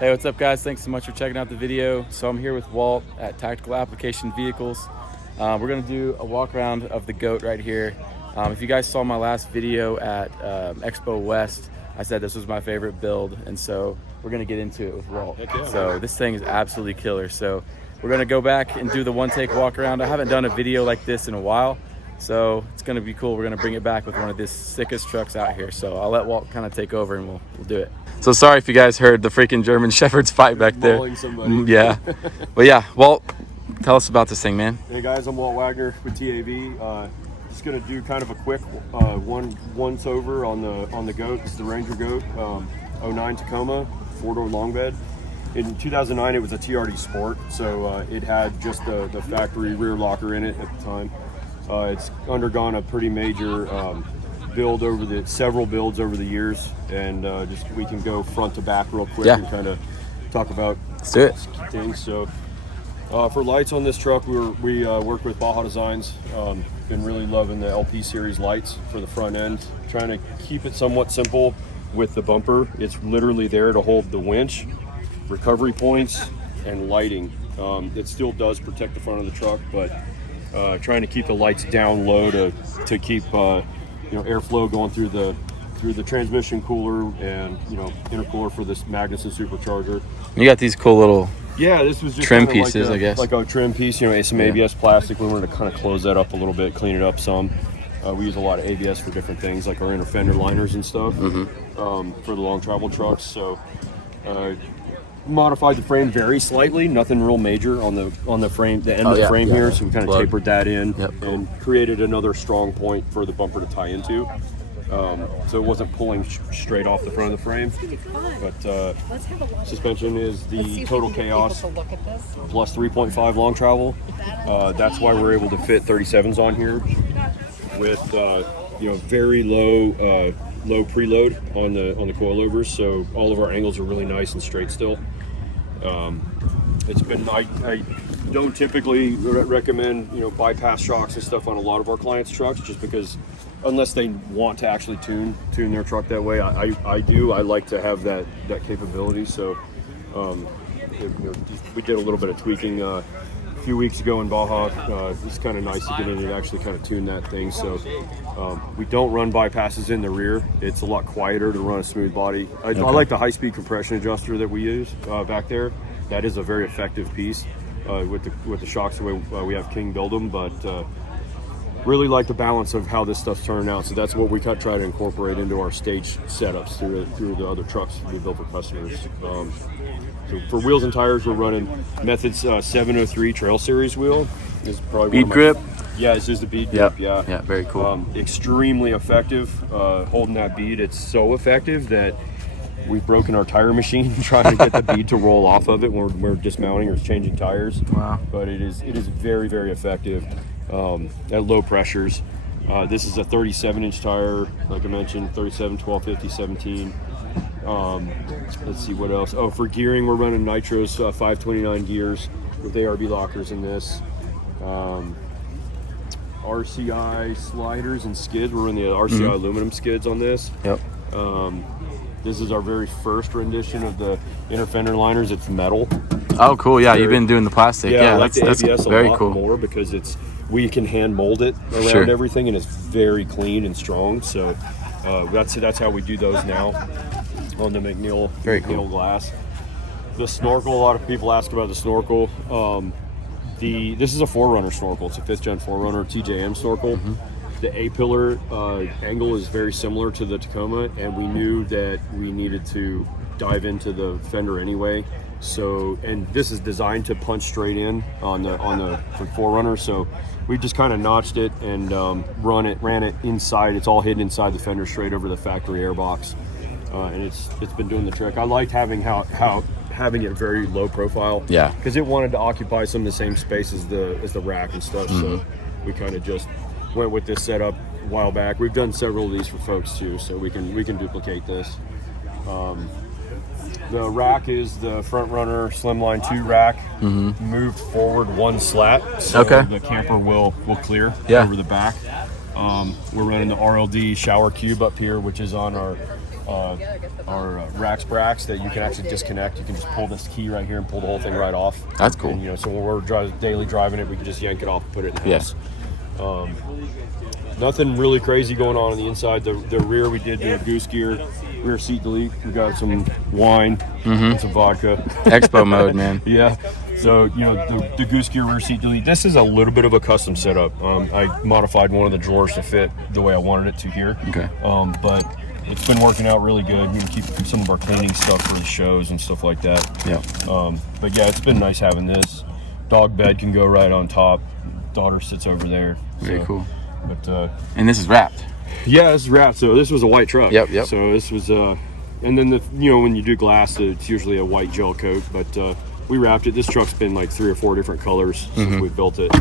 Hey, what's up guys? Thanks so much for checking out the video. So I'm here with Walt at Tactical Application Vehicles. We're gonna do a walk around of the GOAT right here. If you guys saw my last video at Expo West, I said this was my favorite build, and so we're gonna get into it with Walt. Yeah, so this thing is absolutely killer. So we're gonna go back and do the one-take walk around. I haven't done a video like this in a while, so it's gonna be cool. We're gonna bring it back with one of the sickest trucks out here. So I'll let Walt kind of take over and we'll do it. So sorry if you guys heard the freaking German Shepherds fight back there. Yeah, but yeah, Walt, tell us about this thing, man. Hey guys, I'm Walt Wagner with TAV. Just gonna do kind of a quick once over on the GOAT. It's the Ranger GOAT, 09 Tacoma, 4-door long bed. In 2009, it was a TRD Sport, so it had just the factory rear locker in it at the time. It's undergone a pretty major build over several builds over the years, and just we can go front to back real quick and kind of talk about Let's do it. things. So for lights on this truck, we work with Baja Designs. Been really loving the LP series lights for the front end, trying to keep it somewhat simple with the bumper. It's literally there to hold the winch, recovery points, and lighting. It still does protect the front of the truck, but trying to keep the lights down low to keep airflow going through the transmission cooler and intercooler for this Magnuson supercharger. You got these cool little this was just trim pieces, I guess. Like a trim piece, some ABS plastic. We wanted to kind of close that up a little bit, clean it up some. We use a lot of ABS for different things, like our inner fender liners and stuff for the long travel trucks. So modified the frame very slightly, nothing real major on the frame, the end of the frame here. So we kind of tapered that in and created another strong point for the bumper to tie into. So it wasn't pulling straight off the front of the frame, but suspension is the Total Chaos plus 3.5 long travel. That's why we're able to fit 37's on here with very low preload on the coilovers, so all of our angles are really nice and straight still. It's been I don't typically recommend bypass shocks and stuff on a lot of our clients' trucks, just because unless they want to actually tune their truck that way. I do. I like to have that capability. So we did a little bit of tweaking a few weeks ago in Baja. It's kind of nice to get in and actually kind of tune that thing. So we don't run bypasses in the rear. It's a lot quieter to run a smooth body. I like the high-speed compression adjuster that we use back there. That is a very effective piece with the shocks the way we have King build them, but really like the balance of how this stuff's turning out. So that's what we try to incorporate into our stage setups through the other trucks we build for customers. So for wheels and tires, we're running Method's 703 Trail Series wheel. This is probably bead grip. Yeah, this is the bead grip. Yeah, very cool. Extremely effective holding that bead. It's so effective that we've broken our tire machine trying to get the bead to roll off of it when we're dismounting or changing tires. Wow. But it is very, very effective at low pressures. This is a 37-inch tire, like I mentioned, 37, 12, 50, 17. Let's see what else. Oh, for gearing, we're running Nitros 529 gears with ARB lockers in this. RCI sliders and skids. We're in the RCI aluminum skids on this. Yep. This is our very first rendition of the inner fender liners. It's metal. Oh, cool. Yeah, you've been doing the plastic. Yeah, that's ABS very a lot cool. more because we can hand mold it around everything, and it's very clean and strong. So that's how we do those now on the McNeil glass. The snorkel, a lot of people ask about the snorkel. This is a 4Runner snorkel. It's a 5th gen 4Runner TJM snorkel. The A-pillar angle is very similar to the Tacoma, and we knew that we needed to dive into the fender anyway. So, and this is designed to punch straight in on the 4Runner. So we just kind of notched it and ran it inside. It's all hidden inside the fender, straight over the factory air box, and it's been doing the trick. I liked having having it very low profile. Yeah. Because it wanted to occupy some of the same space as the rack and stuff. So we kind of just went with this setup a while back. We've done several of these for folks too, so we can duplicate this. The rack is the Front Runner Slimline 2 rack, moved forward one slat, so the camper will clear over the back. We're running the RLD shower cube up here, which is on our racks bracks that you can actually disconnect. You can just pull this key right here and pull the whole thing right off. That's cool. And, so when we're daily driving it, we can just yank it off and put it in the house. Nothing really crazy going on the inside. The rear, we did do a goose gear, rear seat delete. We got some wine and some vodka. Expo mode, man. Yeah. So, the goose gear rear seat delete. This is a little bit of a custom setup. I modified one of the drawers to fit the way I wanted it to here. Okay. But it's been working out really good. We can keep some of our cleaning stuff for the shows and stuff like that. Yeah. But yeah, it's been nice having this. Dog bed can go right on top. Daughter sits over there. Very cool. But and this is wrapped. Yeah, this is wrapped. So this was a white truck. Yep. So this was and then when you do glass, it's usually a white gel coat. But we wrapped it. This truck's been like 3 or 4 different colors since we built it.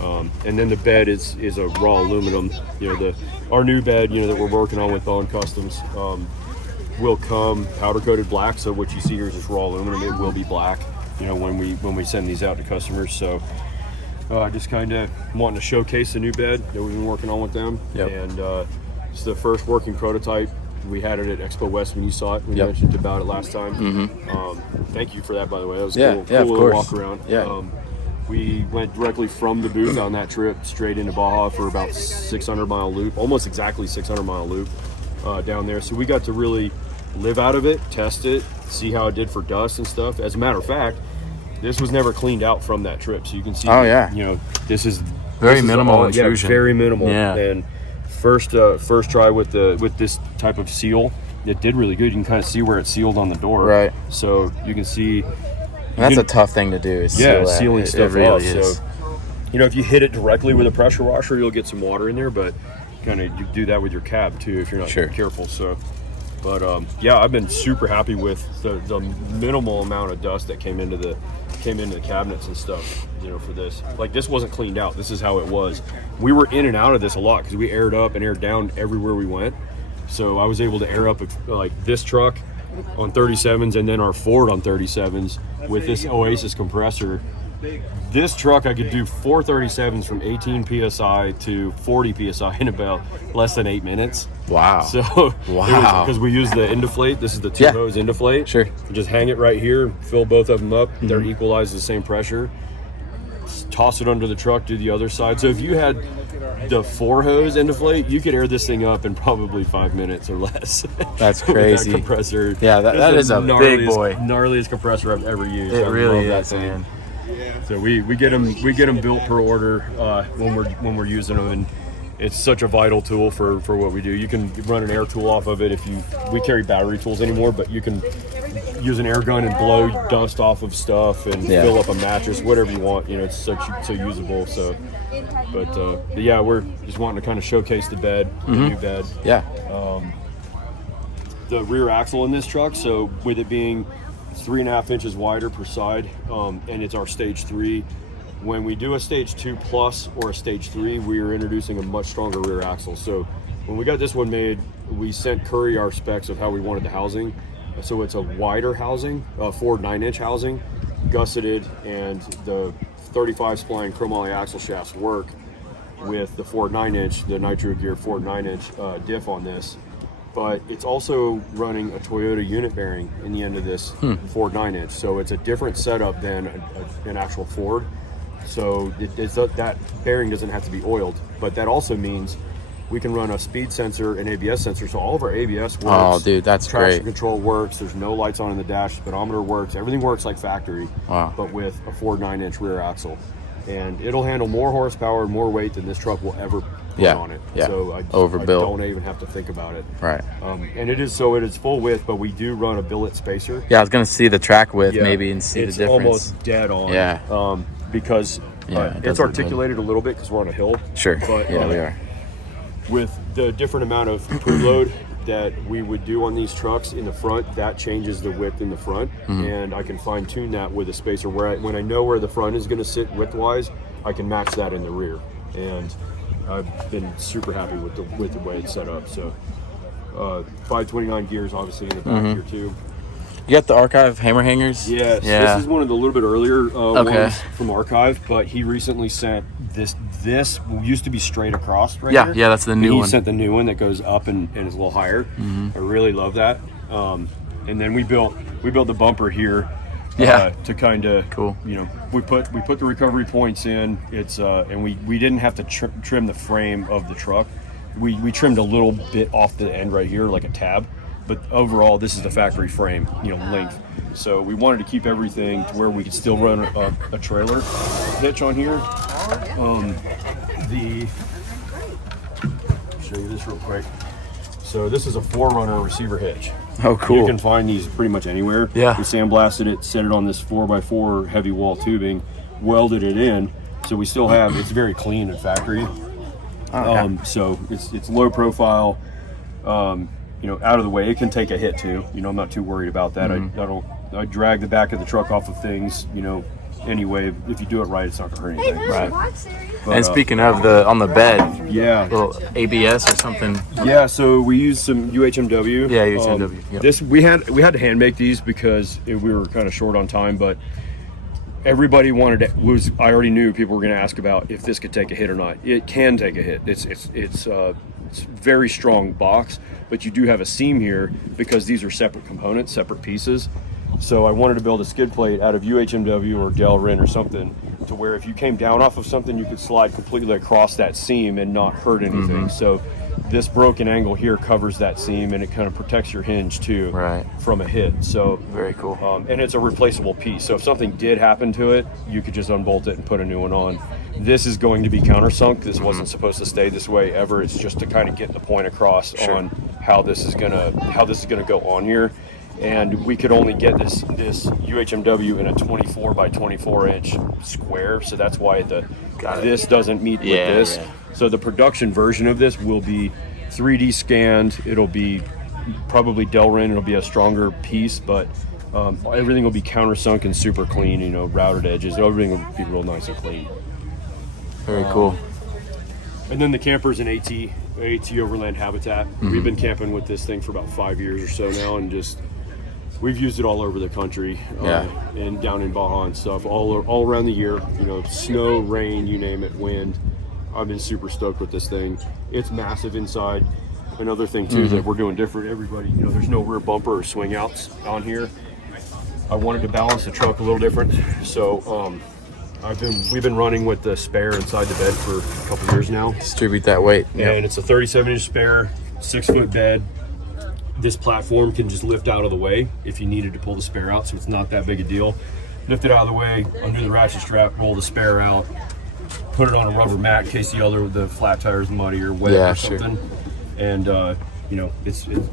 And then the bed is a raw aluminum. Our new bed, that we're working on with Bone Customs, will come powder coated black. So what you see here is just raw aluminum. It will be black, when we send these out to customers. So just kind of wanting to showcase the new bed that we've been working on with them. Yep. And it's the first working prototype. We had it at Expo West when you saw it. We mentioned about it last time. Thank you for that, by the way. That was cool little walk around. Yeah. We went directly from the booth on that trip straight into Baja for about 600-mile loop, almost exactly 600-mile loop down there. So we got to really live out of it, test it, see how it did for dust and stuff. As a matter of fact, this was never cleaned out from that trip, so you can see. This is very minimal intrusion. Yeah, very minimal. Yeah. And first try with this type of seal, it did really good. You can kind of see where it's sealed on the door. Right. So you can see. That's a tough thing to do. Is sealing stuff really off. Is. So, if you hit it directly with a pressure washer, you'll get some water in there, but you do that with your cab too if you're not careful. So, but I've been super happy with the minimal amount of dust that came into the cabinets and stuff. For this, like, this wasn't cleaned out. This is how it was. We were in and out of this a lot because we aired up and aired down everywhere we went. So I was able to air up like this truck on 37's and then our Ford on 37's with this Oasis compressor. This truck, I could do 4 37's from 18 psi to 40 psi in about less than 8 minutes. Wow. So because we use the Indiflate. This is the 2-hose Indiflate. Sure. You just hang it right here, fill both of them up. They're equalized the same pressure. Toss it under the truck, do the other side. So if you had the 4-hose Indiflate, you could air this thing up in probably 5 minutes or less. That's crazy. That compressor. Yeah, that is a big boy. Gnarliest compressor I've ever used. It really is, man. So we get them built per order when we're using them, and it's such a vital tool for what we do. You can run an air tool off of it we carry battery tools anymore, but you can use an air gun and blow dust off of stuff and fill up a mattress, whatever you want. It's so usable. So, but we're just wanting to kind of showcase the bed, the new bed. Yeah. The rear axle in this truck. So with it being 3.5 inches wider per side, and it's our stage 3. When we do a stage 2 plus or a stage 3, we are introducing a much stronger rear axle. So when we got this one made, we sent Curry our specs of how we wanted the housing. So it's a wider housing, Ford 9-inch housing, gusseted, and the 35 spline chromoly axle shafts work with the Ford 9-inch, the Nitro Gear Ford 9-inch diff on this. But it's also running a Toyota unit bearing in the end of this Ford 9-inch. So it's a different setup than an actual Ford. So that bearing doesn't have to be oiled. But that also means we can run a speed sensor and ABS sensor. So all of our ABS works. Oh, dude, that's traction great. control works. There's no lights on in the dash. Speedometer works. Everything works like factory. Wow. But with a Ford 9-inch rear axle. And it'll handle more horsepower and more weight than this truck will ever put on it. Yeah. So I Overbuilt. don't even have to think about it. Right. And it is full width, but we do run a billet spacer. Yeah, I was gonna see the track width maybe and see the difference. It's almost dead on. Yeah. Because it's articulated a little bit because we're on a hill. Sure. But we are. With the different amount of preload that we would do on these trucks in the front, that changes the width in the front, and I can fine tune that with a spacer when I know where the front is going to sit width-wise, I can match that in the rear, and I've been super happy with the way it's set up. So 529 gears obviously in the back here too. You got the Archive hammer hangers? Yes. Yeah. This is one of the little bit earlier ones from Archive, but he recently sent this. This used to be straight across right here. Yeah, that's the new one. He sent the new one that goes up and is a little higher. I really love that. And then we built the bumper here. To kind of you know, we put the recovery points in. It's and we didn't have to trim the frame of the truck. We trimmed a little bit off the end right here, like a tab. But overall, this is the factory frame, you know, length. So we wanted to keep everything to where we could still run a trailer hitch on here. I'll show you this real quick. So this is a 4Runner receiver hitch. Oh, cool. You can find these pretty much anywhere. Yeah. We sandblasted it, set it on this 4x4 heavy wall tubing, welded it in. So we still have, it's very clean in factory. So it's low profile. You know, out of the way. It can take a hit too. You know, I'm not too worried about that. I drag the back of the truck off of things, you know, anyway. If you do it right, it's not gonna hurt anything. Right. But, and speaking of on the bed, little ABS or something. Yeah, so we used some UHMW. Yeah, UHMW. Yep. This we had to hand make these because we were kind of short on time, but everybody wanted it. I already knew people were going to ask about if this could take a hit or not. It can take a hit. It's very strong box, but you do have a seam here because these are separate components, separate pieces. So I wanted to build a skid plate out of UHMW or Delrin or something to where if you came down off of something, you could slide completely across that seam and not hurt anything. So this broken angle here covers that seam and it kind of protects your hinge too from a hit. So very cool. And it's a replaceable piece. So if something did happen to it, you could just unbolt it and put a new one on. This is going to be countersunk. This wasn't supposed to stay this way ever. It's just to kind of get the point across on how this is gonna go on here. And we could only get this UHMW in a 24 by 24 inch square, so that's why this doesn't meet with this. So the production version of this will be 3D scanned. It'll be probably Delrin. It'll be a stronger piece, but everything will be countersunk and super clean. You know, routed edges. Everything will be real nice and clean. Very cool. And then the camper's an AT Overland Habitat. We've been camping with this thing for about 5 years or so now, and we've used it all over the country, and down in Baja and stuff, all around the year. You know, snow, rain, you name it, wind. I've been super stoked with this thing. It's massive inside. Another thing too is that we're doing different. Everybody, you know, there's no rear bumper or swing outs on here. I wanted to balance the truck a little different, so we've been running with the spare inside the bed for a couple years now. Distribute that weight. And it's a 37-inch spare, 6-foot bed. This platform can just lift out of the way if you needed to pull the spare out, so it's not that big a deal. Lift it out of the way, undo the ratchet strap, roll the spare out, put it on a rubber mat in case the flat tire is muddy or wet or something. And you know,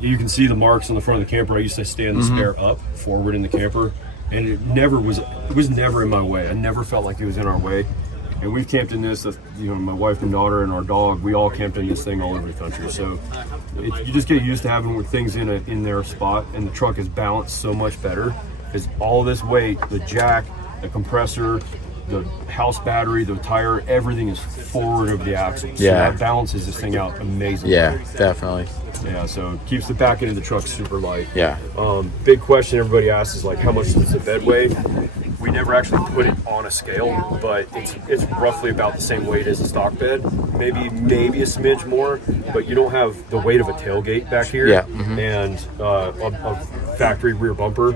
you can see the marks on the front of the camper. I used to stand the spare up forward in the camper, and it was never in my way. I never felt like it was in our way. And we've camped in this, you know, my wife and daughter and our dog, we all camped in this thing all over the country. So you just get used to having things in their spot, and the truck is balanced so much better because all of this weight, the jack, the compressor, the house battery, the tire, everything is forward of the axle. So that balances this thing out amazingly. Yeah, definitely. Yeah, so it keeps the back end of the truck super light. Yeah. Big question everybody asks is like, how much does the bed weigh? We never actually put it on a scale, but it's roughly about the same weight as a stock bed. Maybe a smidge more, but you don't have the weight of a tailgate back here and a factory rear bumper.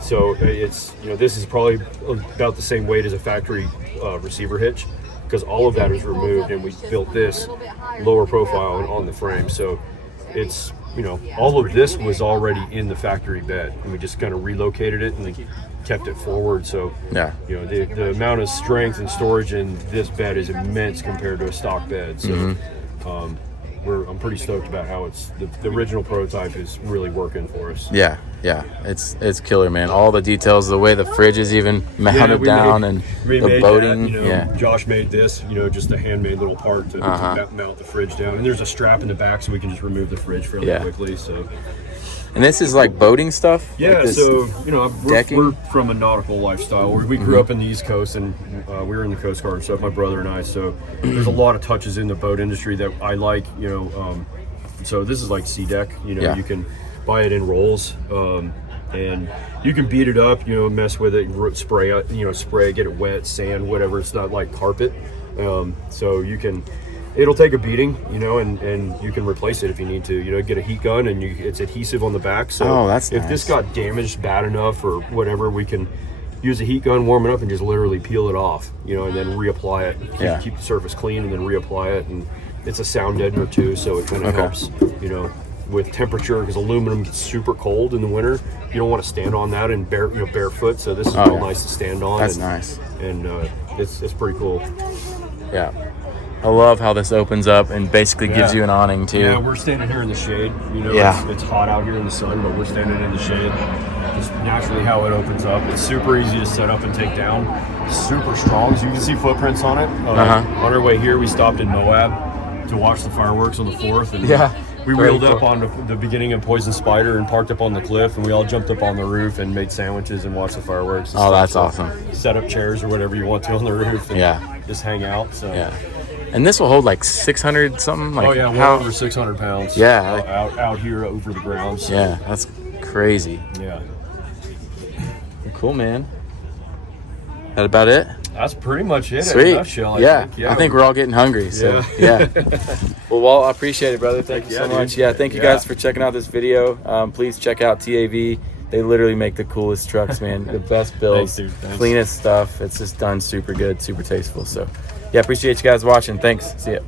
So it's, you know, this is probably about the same weight as a factory receiver hitch, because all of that is removed and we built this lower profile on the frame. So it's, you know, all of this was already in the factory bed and we just kind of relocated it and kept it forward. So you know, the amount of strength and storage in this bed is immense compared to a stock bed. So I'm pretty stoked about how the original prototype is really working for us. Yeah, it's killer, man. All the details, the way the fridge is even mounted down, and the boating. That, you know, Josh made this, you know, just a handmade little part to mount the fridge down. And there's a strap in the back so we can just remove the fridge fairly quickly. So. And this is like boating stuff? Yeah, like so, you know, we're from a nautical lifestyle. We grew up in the East Coast, and we were in the Coast Guard and stuff, my brother and I. So there's a lot of touches in the boat industry that I like, you know. So this is like Sea Deck, you know, you can buy it in rolls. and you can beat it up, you know, mess with it, spray it, you know, spray, get it wet, sand, whatever. It's not like carpet, so you can. It'll take a beating, you know, and you can replace it if you need to. You know, get a heat gun, and it's adhesive on the back. So that's if nice. this got damaged bad enough or whatever, we can use a heat gun, warm it up, and just literally peel it off, you know, and then reapply it. Keep the surface clean, and then reapply it. And it's a sound deadener too, so it kind of helps, you know, with temperature, because aluminum gets super cold in the winter. You don't want to stand on that and barefoot. So this is real nice to stand on. That's nice, and it's pretty cool. Yeah. I love how this opens up and basically gives you an awning too. Yeah, we're standing here in the shade. You know, it's hot out here in the sun, but we're standing in the shade. Just naturally how it opens up. It's super easy to set up and take down. Super strong, as you can see footprints on it. On our way here, we stopped in Moab to watch the fireworks on the 4th. And we wheeled up on the beginning of Poison Spider and parked up on the cliff, and we all jumped up on the roof and made sandwiches and watched the fireworks. Oh, that's awesome. Set up chairs or whatever you want to on the roof and just hang out. So. Yeah. And this will hold like 600 something. Like well over 600 pounds. Yeah, out here over the ground. So. Yeah, that's crazy. Yeah. Cool, man. That about it? That's pretty much it. Sweet. In a nutshell, I think we're all getting hungry. So Well, Walt, I appreciate it, brother. Thank you so much. Dude. Thank you guys for checking out this video. Please check out TAV. They literally make the coolest trucks, man. The best builds, cleanest stuff. It's just done super good, super tasteful. So, appreciate you guys watching. Thanks. See ya.